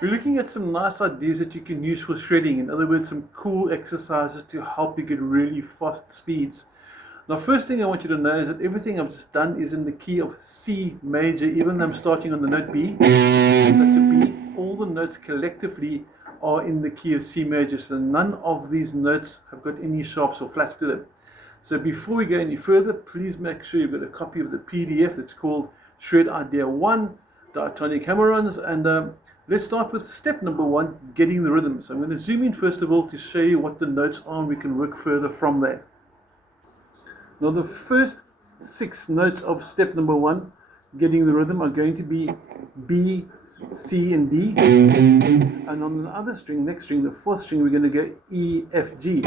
We're looking at some nice ideas that you can use for shredding. In other words, some cool exercises to help you get really fast speeds. Now, first thing I want you to know is that everything I've just done is in the key of C major, even though I'm starting on the note B. That's a B. All the notes collectively are in the key of C major, so none of these notes have got any sharps or flats to them. So before we go any further, please make sure you've got a copy of the PDF that's called Shred Idea 1, Diatonic Hammer-ons, and let's start with step number 1, getting the rhythm. So I'm going to zoom in first of all to show you what the notes are, and we can work further from there. Now the first 6 notes of step number 1, getting the rhythm, are going to be B, C and D, and on the other string, next string, the 4th string, we're going to go E, F, G.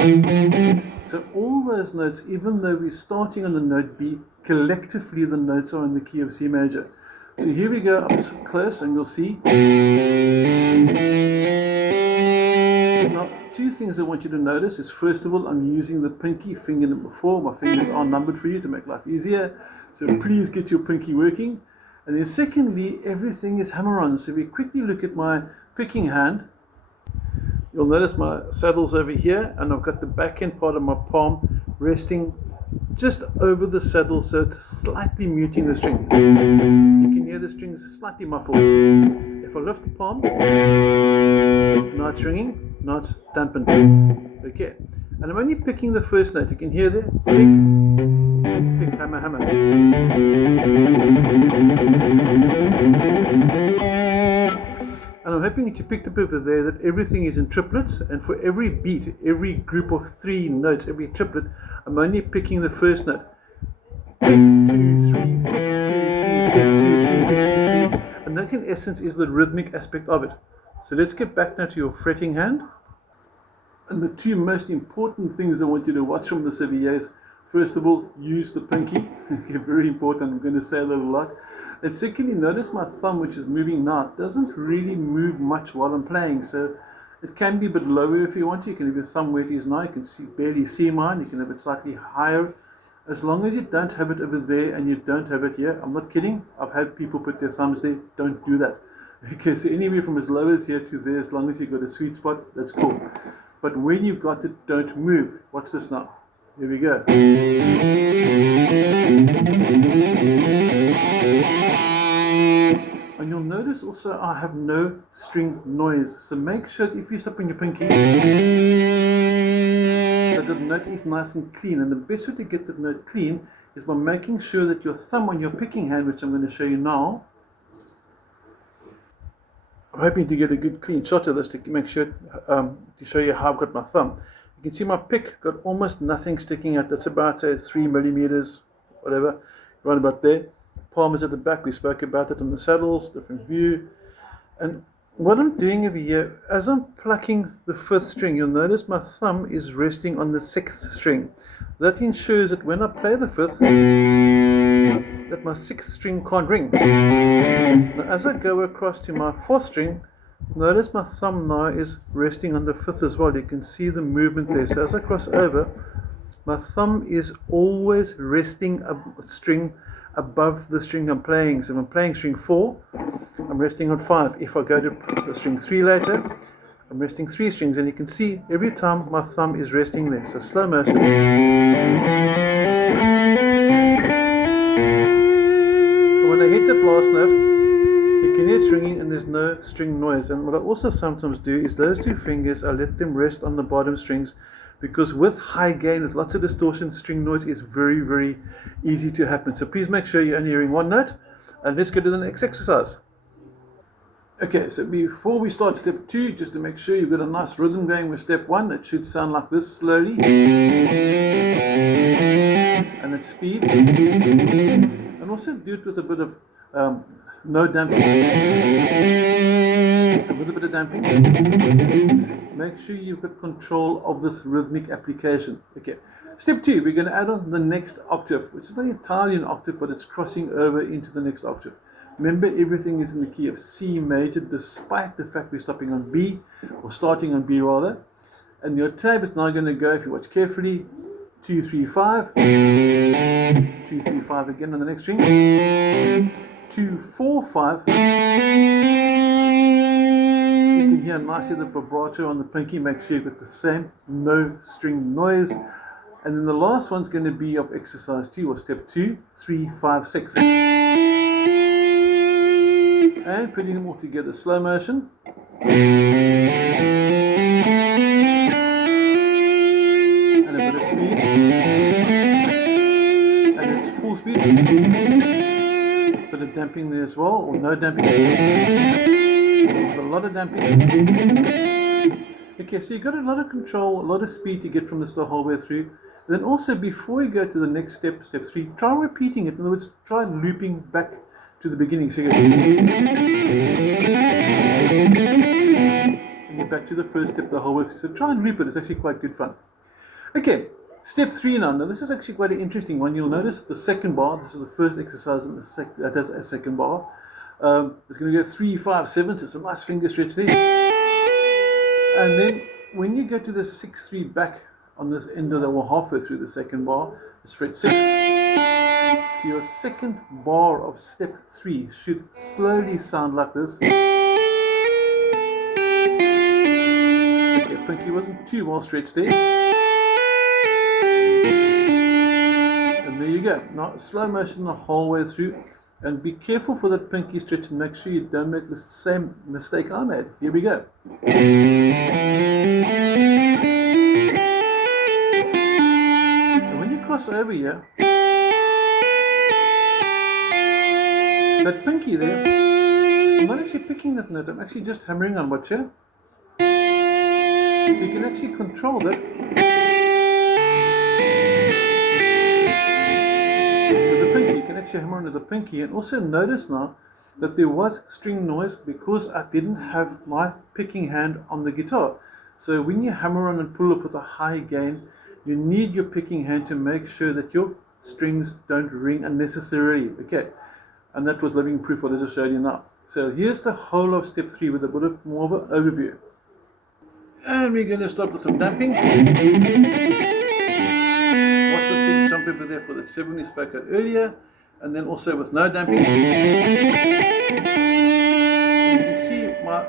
So all those notes, even though we're starting on the note B, collectively the notes are in the key of C major. So here we go up close and you'll see. Now, 2 things I want you to notice is, first of all, I'm using the pinky, finger number 4. My fingers are numbered for you to make life easier. So please get your pinky working. And then secondly, everything is hammer-on. So we quickly look at my picking hand. You'll notice my saddle's over here, and I've got the back end part of my palm resting just over the saddle, so it's slightly muting the string. You can hear the strings slightly muffled. If I lift the palm, now it's ringing, now it's dampened. Okay, and I'm only picking the first note. You can hear there, pick, hammer, hammer. And I'm hoping that you picked up over there that everything is in triplets, and for every beat, every group of 3 notes, every triplet, I'm only picking the first note. Pick, 2, 3, pick, 2, 3, pick, 2, 3, pick, 2, 3. And that in essence is the rhythmic aspect of it. So let's get back now to your fretting hand. And the 2 most important things I want you to watch from this over here is, first of all, use the pinky. Very important, I'm going to say that a lot. And secondly, notice my thumb, which is moving now, doesn't really move much while I'm playing. So it can be a bit lower if you want to. You can have your thumb where it is now. You can barely see mine. You can have it slightly higher. As long as you don't have it over there and you don't have it here. I'm not kidding. I've had people put their thumbs there. Don't do that. Okay, so anywhere from as low as here to there, as long as you've got a sweet spot, that's cool. But when you've got it, don't move. Watch this now. Here we go. And you'll notice also I have no string noise. So make sure that if you stop on your pinky, that the note is nice and clean. And the best way to get the note clean is by making sure that your thumb on your picking hand, which I'm going to show you now, I'm hoping to get a good clean shot of this to make sure, to show you how I've got my thumb. You can see my pick got almost nothing sticking out. That's about 3 millimeters, whatever, right about there. Palm is at the back. We spoke about it on the saddles, different view. And what I'm doing over here, as I'm plucking the 5th string, you'll notice my thumb is resting on the 6th string. That ensures that when I play the 5th, that my 6th string can't ring. Now, as I go across to my 4th string, notice my thumb now is resting on the 5th as well. You can see the movement there. So as I cross over, my thumb is always resting a string above the string I'm playing. So if I'm playing string 4, I'm resting on 5. If I go to the string 3 later, I'm resting 3 strings, and you can see every time my thumb is resting there. So slow motion. When I hit that last note, you can hear it ringing and there's no string noise. And what I also sometimes do is those 2 fingers, I let them rest on the bottom strings, because with high gain, with lots of distortion, string noise is very, very easy to happen. So please make sure you're only hearing 1 note. And let's go to the next exercise. Okay, so before we start step 2, just to make sure you've got a nice rhythm going with step 1, it should sound like this slowly. And at speed. And also do it with a bit of no damping. And with a bit of damping. Make sure you've got control of this rhythmic application. Okay, step 2, we're going to add on the next octave, which is not entirely an octave, but it's crossing over into the next octave. Remember, everything is in the key of C major, despite the fact we're stopping on B, or starting on B rather. And your tab is now going to go, if you watch carefully, 2, 3, 5, 2, 3, 5 again on the next string, 2, 4, 5. You can hear nicely the vibrato on the pinky. Make sure you've got the same no string noise. And then the last one's going to be of exercise 2 or step 2, 3, 5, 6. And putting them all together, slow motion. And a bit of speed. And it's full speed. Bit of damping there as well, or no damping. With a lot of damping. Okay, so you've got a lot of control, a lot of speed to get from this the whole way through. Then also, before you go to the next step, step 3, try repeating it. In other words, try looping back to the beginning. So you go, and you're back to the first step the whole way through. So try and loop it. It's actually quite good fun. Okay, step 3 now. Now this is actually quite an interesting one. You'll notice the second bar. This is the first exercise in that has a second bar. It's going to go 3, 5, 7. So it's a nice finger stretch there. And then when you go to the 6, 3 back on this end of the, or halfway through the second bar, it's fret 6. So your second bar of step 3 should slowly sound like this. Okay, pinky wasn't too well stretched there. And there you go. Now slow motion the whole way through. And be careful for that pinky stretch and make sure you don't make the same mistake I made. Here we go. And when you cross over here, that pinky there, I'm not actually picking that note, I'm actually just hammering on watch here. So you can actually control that. You can actually hammer onto the pinky, and also notice now that there was string noise because I didn't have my picking hand on the guitar. So when you hammer on and pull off with a high gain, you need your picking hand to make sure that your strings don't ring unnecessarily. Okay, and that was living proof what I just showed you now. So here's the whole of step 3 with a bit more of an overview. And we're going to start with some damping. Jump over there for the 7 we spoke about earlier, and then also with no damping. And you can see my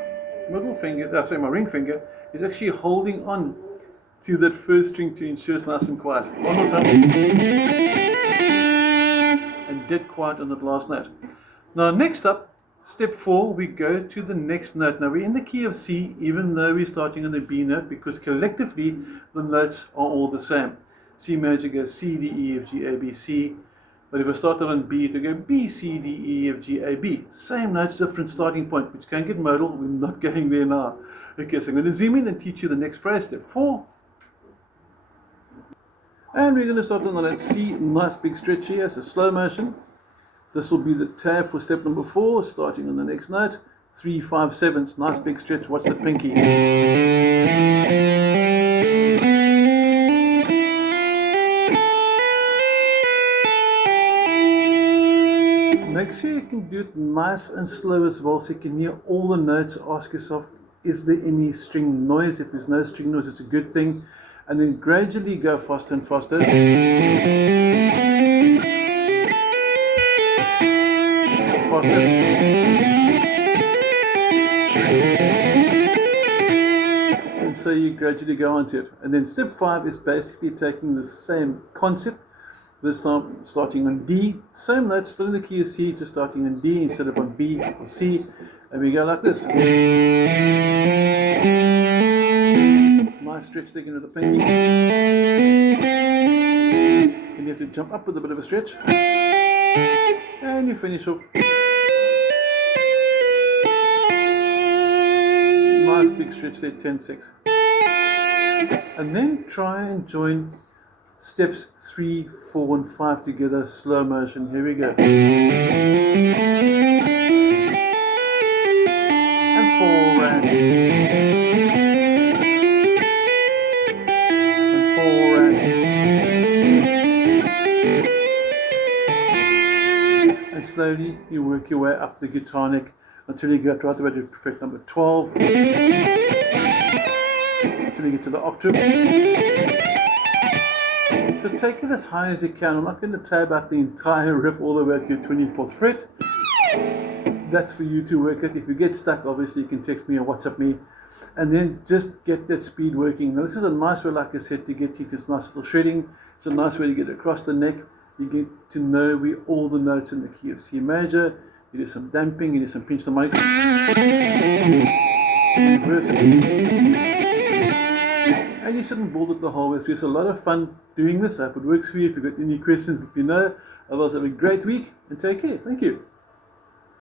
middle finger, my ring finger, is actually holding on to that first string to ensure it's nice and quiet. One more time. And dead quiet on that last note. Now next up, step 4, we go to the next note. Now we're in the key of C, even though we're starting on the B note, because collectively the notes are all the same. C major goes C, D, E, F, G, A, B, C. But if I started on B, it would go B, C, D, E, F, G, A, B. Same notes, different starting point, which can get modal. We're not going there now. Okay, so I'm going to zoom in and teach you the next phrase, step 4. And we're going to start on the note C, nice big stretch here, so slow motion. This will be the tab for step number 4, starting on the next note. 3, 5, 7, nice big stretch, watch the pinky. Make sure you can do it nice and slow as well, so you can hear all the notes. Ask yourself, is there any string noise? If there's no string noise, it's a good thing. And then gradually go faster and faster. Faster. And so you gradually go onto it. And then step 5 is basically taking the same concept. This time starting on D, same note, still in the key of C, just starting on D instead of on B or C, and we go like this. Nice stretch again with the pinky. And you have to jump up with a bit of a stretch, and you finish off. Nice big stretch there, 10-6. And then try and join steps 3, 4, and 5 together, slow motion. Here we go. And forward. And forward. And slowly you work your way up the guitonic until you get right away to fret number 12. Until you get to the octave. So take it as high as you can. I'm not going to tab out the entire riff all the way to your 24th fret. That's for you to work at. If you get stuck, obviously you can text me or WhatsApp me, and then just get that speed working. Now this is a nice way, like I said, to get you this nice little shredding. It's a nice way to get across the neck. You get to know where all the notes in the key of C major. You do some damping, you do some pinch harmonic, reverse it, and you shouldn't build it the whole way through. It's a lot of fun doing this. I hope it works for you. If you've got any questions, let me know. Otherwise, have a great week and take care. Thank you.